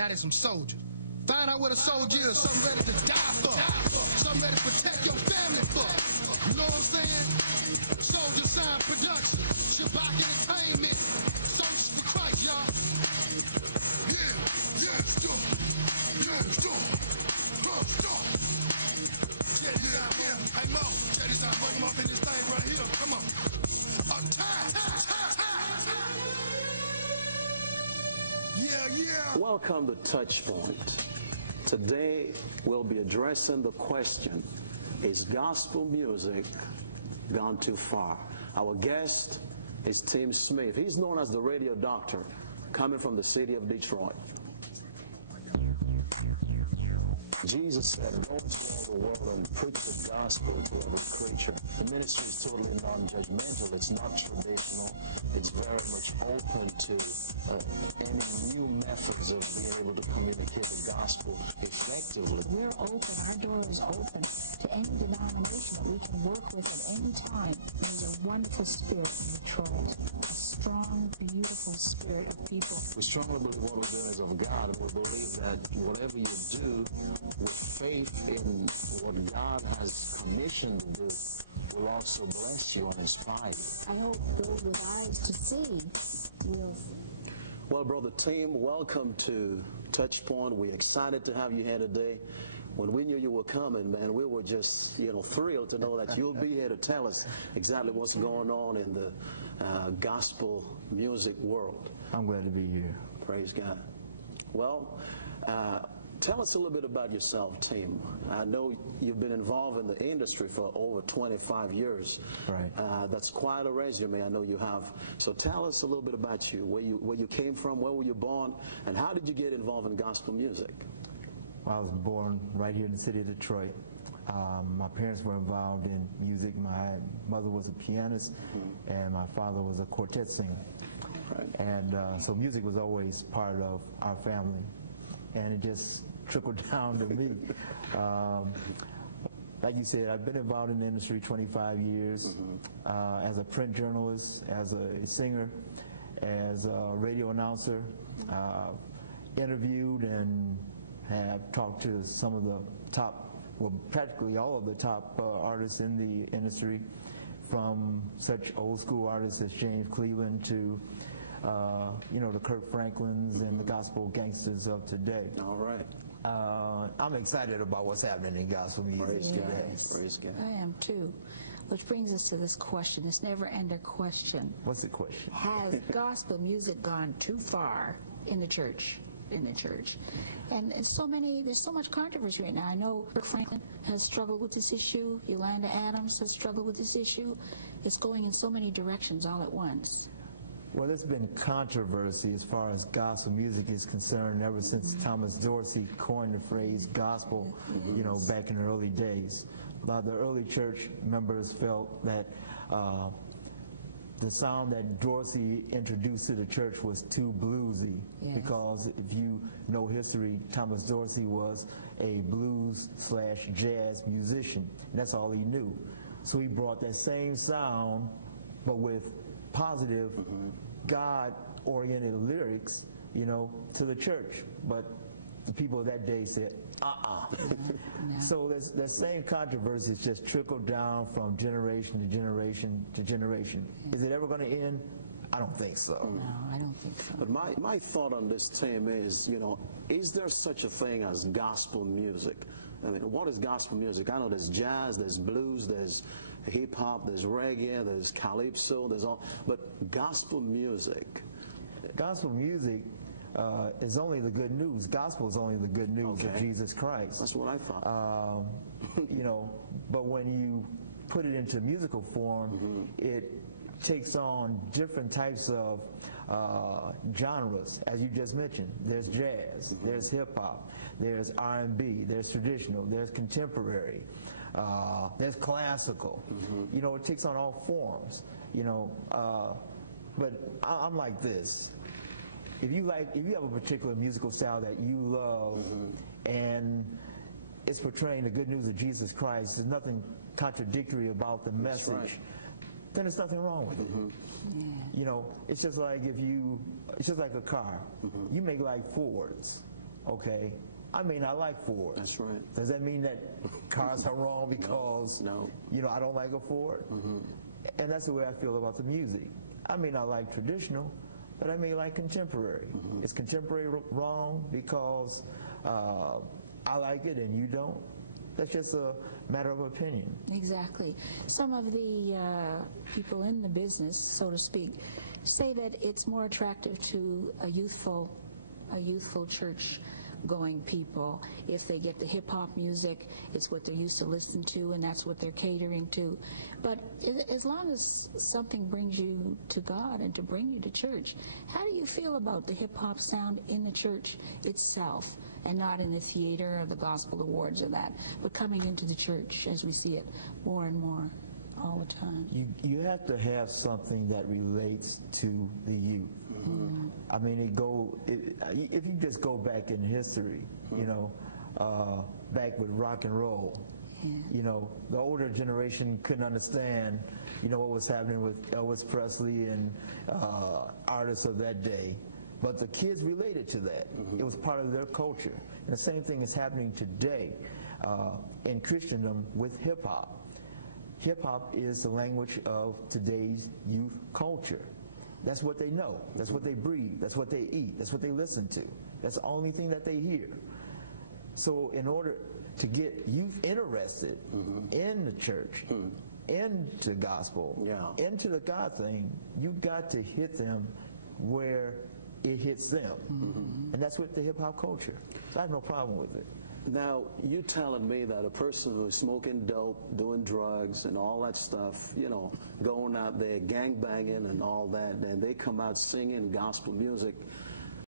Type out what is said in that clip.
Now there's some soldiers. Find out what a soldier is, something ready to die for, something ready to protect your family for. You know what I'm saying? Soldier Sign Production, Shabak Entertainment, Soldiers for Christ, y'all. Yeah, stop. Check this out, hey Mo, check this out, fuck him up in this thing right here, come on. Yeah. Welcome to Touchpoint. Today we'll be addressing the question, is gospel music gone too far? Our guest is Tim Smith. He's known as the radio doctor, coming from the city of Detroit. Jesus said, go into all the world and preach the gospel to every creature. The ministry is totally non-judgmental. It's not traditional. It's very much open to any new methods of being able to communicate the gospel effectively. We're open. Our door is open to any denomination that we can work with at any time. There's a wonderful spirit in Detroit. A strong, beautiful spirit of people. We strongly believe what we're doing is of God, and we believe that whatever you do with faith in what God has commissioned to do will also bless you and inspire you. I hope those with eyes to see will. Well, Brother Tim, welcome to Touchpoint. We're excited to have you here today. When we knew you were coming, man, we were just, thrilled to know that you'll be here to tell us exactly what's going on in the gospel music world. I'm glad to be here. Praise God. Well, tell us a little bit about yourself, Tim. I know you've been involved in the industry for over 25 years. Right. That's quite a resume I know you have. So tell us a little bit about you, where you came from, where were you born, and how did you get involved in gospel music? Well, I was born right here in the city of Detroit. My parents were involved in music. My mother was a pianist, and my father was a quartet singer. Right. And so music was always part of our family. And it just trickled down to me. Like you said, I've been involved in the industry 25 years as a print journalist, as a singer, as a radio announcer, interviewed and have talked to some of the top, well, practically all of the top artists in the industry, from such old school artists as James Cleveland to the Kirk Franklins and the gospel gangsters of today. All right. I'm excited about what's happening in gospel music today. Praise God. I am too. Which brings us to this question, this never-ending question. What's the question? Has gospel music gone too far in the church? And there's so much controversy right now. I know Kirk Franklin has struggled with this issue. Yolanda Adams has struggled with this issue. It's going in so many directions all at once. Well, there's been controversy as far as gospel music is concerned ever since Thomas Dorsey coined the phrase gospel, back in the early days. A lot of the early church members felt that the sound that Dorsey introduced to the church was too bluesy. Yes. Because if you know history, Thomas Dorsey was a blues/jazz musician. And that's all he knew. So he brought that same sound, but with positive, God-oriented lyrics, to the church. But the people of that day said, No. So that same controversy has just trickled down from generation to generation to generation. Is it ever going to end? I don't think so. No, I don't think so. But my thought on this, Tim, is, is there such a thing as gospel music? I mean, what is gospel music? I know there's jazz, there's blues, there's hip-hop, there's reggae, there's calypso, there's all. But gospel music. Gospel music is only the good news. Gospel is only the good news of Jesus Christ. That's what I thought. But when you put it into musical form, it takes on different types of genres, as you just mentioned. There's jazz, there's hip-hop, there's R&B, there's traditional, there's contemporary, there's classical. It takes on all forms. But I'm like this. If you have a particular musical style that you love and it's portraying the good news of Jesus Christ, there's nothing contradictory about the message, then there's nothing wrong with it. It's just like it's just like a car. You may like Fords, okay, I may not like Ford. That's right. Does that mean that cars are wrong because, No. I don't like a Ford? Mm-hmm. And that's the way I feel about the music. I may not like traditional, but I may like contemporary. Mm-hmm. Is contemporary wrong because I like it and you don't? That's just a matter of opinion. Exactly. Some of the people in the business, so to speak, say that it's more attractive to a youthful church-going people if they get the hip-hop music. It's what they're used to listening to, and that's what they're catering to. But as long as something brings you to God and to bring you to church, how do you feel about the hip-hop sound in the church itself, and not in the theater or the gospel awards or that, but coming into the church as we see it more and more all the time? You have to have something that relates to the youth. Mm-hmm. I mean, if you just go back in history, back with rock and roll, the older generation couldn't understand, what was happening with Elvis Presley and artists of that day. But the kids related to that. Mm-hmm. It was part of their culture. And the same thing is happening today in Christendom with hip-hop. Hip-hop is the language of today's youth culture. That's what they know. That's what they breathe. That's what they eat. That's what they listen to. That's the only thing that they hear. So in order to get youth interested in the church, into gospel, into the God thing, you've got to hit them where it hits them. Mm-hmm. And that's with the hip-hop culture. So I have no problem with it. Now, you telling me that a person who's smoking dope, doing drugs and all that stuff, going out there gangbanging and all that, and they come out singing gospel music,